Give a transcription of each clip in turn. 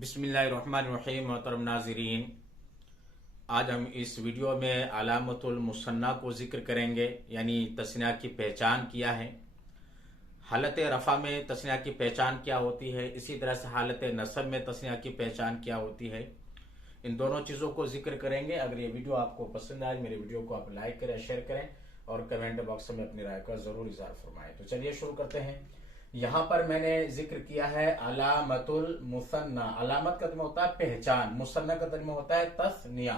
बिस्मिल्लाहिर्रहमानिर्रहीम। मोहतरम नाज़रीन, आज हम इस वीडियो में अलामतुल मुसन्ना को जिक्र करेंगे, यानी तस्निया की पहचान क्या है। हालत रफ़ा में तस्निया की पहचान क्या होती है, इसी तरह से हालत नसब में तस्निया की पहचान क्या होती है। इन दोनों चीज़ों को जिक्र करेंगे। अगर ये वीडियो आपको पसंद आए, मेरे वीडियो को आप लाइक करें, शेयर करें और कमेंट बॉक्स में अपनी राय का ज़रूर इज़हार फरमाएं। तो चलिए शुरू करते हैं। यहाँ पर मैंने जिक्र किया है अलामतुल मुसन्ना। अलामत का तर्जुमा होता है पहचान, मुसन्ना का तर्जुमा होता है तस्निया।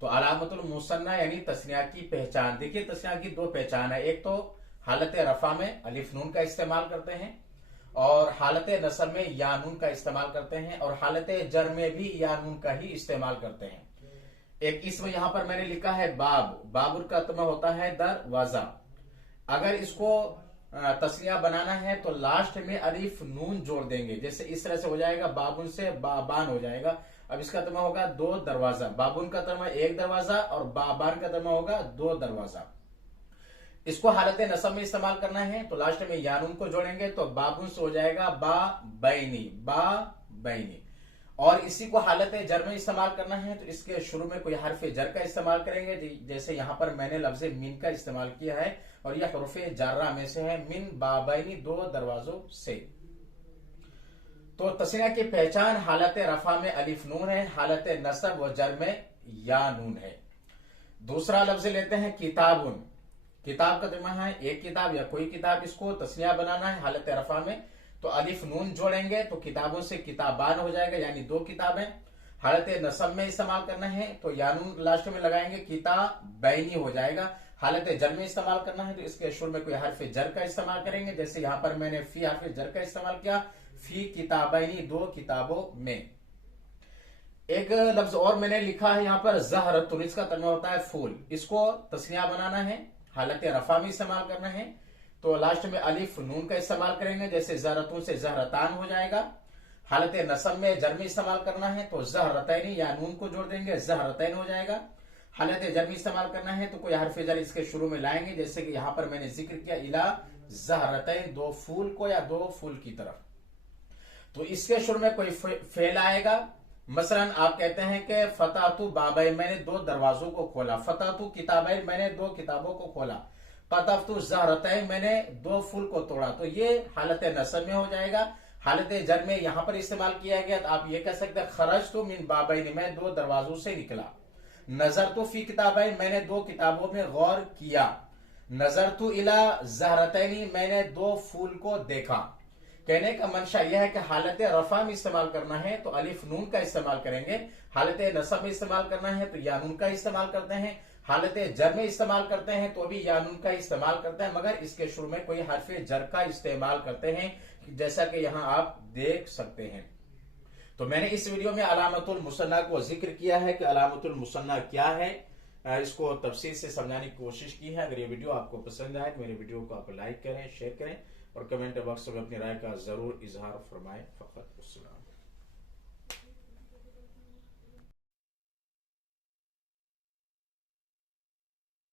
तो अलामतुल मुसन्ना यानी तस्निया की पहचान। देखिए, तस्निया की दो पहचान है। एक तो हालत रफा में अलिफ नून का इस्तेमाल करते हैं और हालत नसब में या नून का इस्तेमाल करते हैं और हालत जर में भी या नून का ही इस्तेमाल करते हैं। एक इसमें यहां पर मैंने लिखा है बाब। बाबुर का तर्जुमा होता है दरवाजा। अगर इसको तस्निया बनाना है तो लास्ट में अलिफ नून जोड़ देंगे। जैसे इस तरह से हो जाएगा, बाबुन से बाबान हो जाएगा। अब इसका तर्जुमा होगा दो दरवाजा। बाबुन का तर्जुमा एक दरवाजा और बाबान का तर्जुमा होगा दो दरवाजा। इसको हालत नसब में इस्तेमाल करना है तो लास्ट में यानून को जोड़ेंगे तो बाबुन से हो जाएगा बा बैनी, बा बैनी। और इसी को हालत जर में इस्तेमाल करना है तो इसके शुरू में कोई हरफ जर का इस्तेमाल करेंगे। जैसे यहां पर मैंने लफ्ज मिन का इस्तेमाल किया है और यह हुरूफ जर्रा में से है, मिन बाबैनी, दो दरवाजों से। तो तस्निया की पहचान हालत रफा में अलिफ नून है, हालत नसब व जर में या नून है। दूसरा लफ्ज लेते हैं किताबुन। किताब का तर्जुमा है एक किताब या कोई किताब। इसको तस्निया बनाना है हालत रफा में तो अलिफ नून जोड़ेंगे तो किताबों से किताबान हो जाएगा, यानी दो किताबें। हालत नसब में इस्तेमाल करना है तो यानून लास्ट में लगाएंगे, किताबैनी हो जाएगा। हालत जर में इस्तेमाल करना है तो इसके शुरू में कोई हरफ जर का इस्तेमाल करेंगे। जैसे यहां पर मैंने फी हरफ जर का इस्तेमाल किया, फी किताबैनी, दो किताबों में। एक लफ्ज और मैंने लिखा है यहां पर ज़हरतुन। इसका तर्जुमा होता है फूल। इसको तस्निया बनाना है, हालत रफा में इस्तेमाल करना है तो लास्ट में अलिफ नून का इस्तेमाल करेंगे। जैसे ज़हरतुन से ज़हरतान हो जाएगा। हालत नसब में जर में इस्तेमाल करना है तो ज़हरतैनी या नून को जोड़ देंगे, ज़हरतैन हो जाएगा। हालत जर में इस्तेमाल करना है तो कोई हरफ जर इसके शुरू में लाएंगे। जैसे कि यहां पर मैंने जिक्र किया इला ज़हरतैन, दो फूल को या दो फूल की तरफ। तो इसके शुरू में कोई फेल आएगा। मसलन आप कहते हैं कि फतातु बाबै, मैंने दो दरवाजों को खोला। फतातु किताबै, मैंने दो किताबों को खोला। कतफ्तु ज़हरतैन, मैंने दो फूल को तोड़ा। तो ये हालत नसब में हो जाएगा। हालत जर में यहां पर इस्तेमाल किया गया तो आप ये कह सकते हैं खरजतु मिन बाबैन, मैं दो दरवाजों से निकला। नजरतु फी किताबैन, मैंने दो किताबों में गौर किया। नजरतु इला ज़हरतैनी, मैंने दो फूल को देखा। कहने का मंशा यह है कि हालत रफा में इस्तेमाल करना है तो अलिफ नून का इस्तेमाल करेंगे। हालत नसब में इस्तेमाल करना है तो या नून का इस्तेमाल करते हैं। हालत जर में इस्तेमाल करते हैं तो भी या नून का इस्तेमाल करते हैं, मगर इसके शुरू में कोई हरफ जर का इस्तेमाल करते हैं, जैसा कि यहां आप देख सकते हैं। तो मैंने इस वीडियो में अलामतुल मुसन्ना को जिक्र किया है कि अलामतुल मुसन्ना क्या है। इसको तफसील से समझाने की कोशिश की है। अगर ये वीडियो आपको पसंद आए तो मेरे वीडियो को आप लाइक करें, शेयर करें और कमेंट बॉक्स में अपनी राय का जरूर इजहार फरमाएं। फकत।